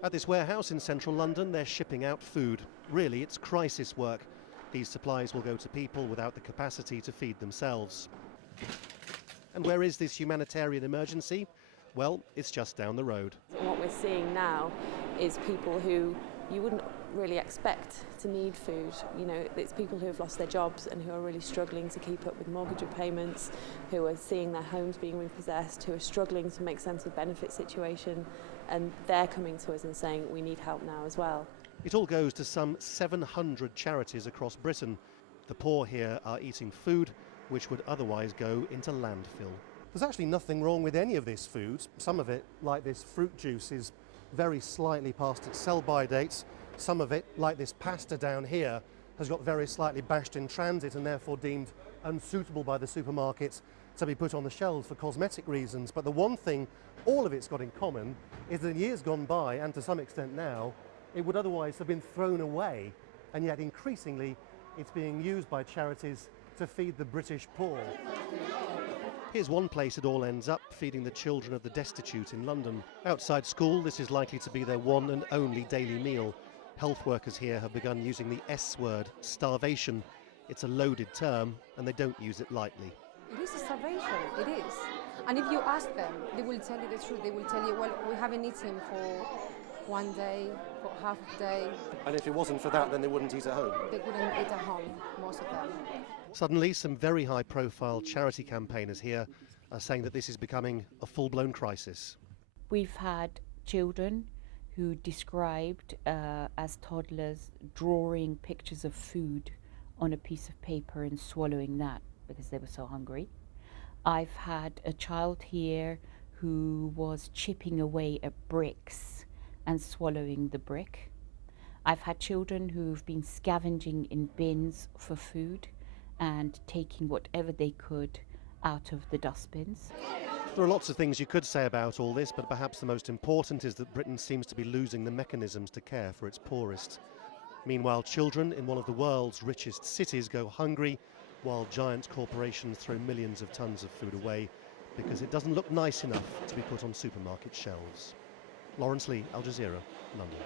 At this warehouse in central London, they're shipping out food. Really, it's crisis work. These supplies will go to people without the capacity to feed themselves. And where is this humanitarian emergency? Well, it's just down the road. What we're seeing now is people who you wouldn't really expect to need food. You know, it's people who have lost their jobs and who are really struggling to keep up with mortgage repayments, who are seeing their homes being repossessed, who are struggling to make sense of benefit situation, and they're coming to us and saying we need help now as well. It all goes to some 700 charities across Britain. The poor here are eating food which would otherwise go into landfill. There's actually nothing wrong with any of this food. Some of it, like this fruit juice, is very slightly past its sell-by dates. Some of it, like this pasta down here, has got very slightly bashed in transit and therefore deemed unsuitable by the supermarkets to be put on the shelves for cosmetic reasons. But the one thing all of it's got in common is that in years gone by, and to some extent now, it would otherwise have been thrown away, and yet increasingly it's being used by charities to feed the British poor. Here's one place it all ends up, feeding the children of the destitute in London. Outside school, this is likely to be their one and only daily meal. Health workers here have begun using the S word, starvation. It's a loaded term, and they don't use it lightly. It is a starvation, it is. And if you ask them, they will tell you the truth. They will tell you, well, we haven't eaten for one day, for half a day. And if it wasn't for that, then they wouldn't eat at home? They wouldn't eat at home, most of them. Suddenly, some very high-profile charity campaigners here are saying that this is becoming a full-blown crisis. We've had children who described as toddlers drawing pictures of food on a piece of paper and swallowing that because they were so hungry. I've had a child here who was chipping away at bricks and swallowing the brick. I've had children who've been scavenging in bins for food and taking whatever they could out of the dustbins. There are lots of things you could say about all this, but perhaps the most important is that Britain seems to be losing the mechanisms to care for its poorest. Meanwhile, children in one of the world's richest cities go hungry, while giant corporations throw millions of tons of food away because it doesn't look nice enough to be put on supermarket shelves. Lawrence Lee, Al Jazeera, London.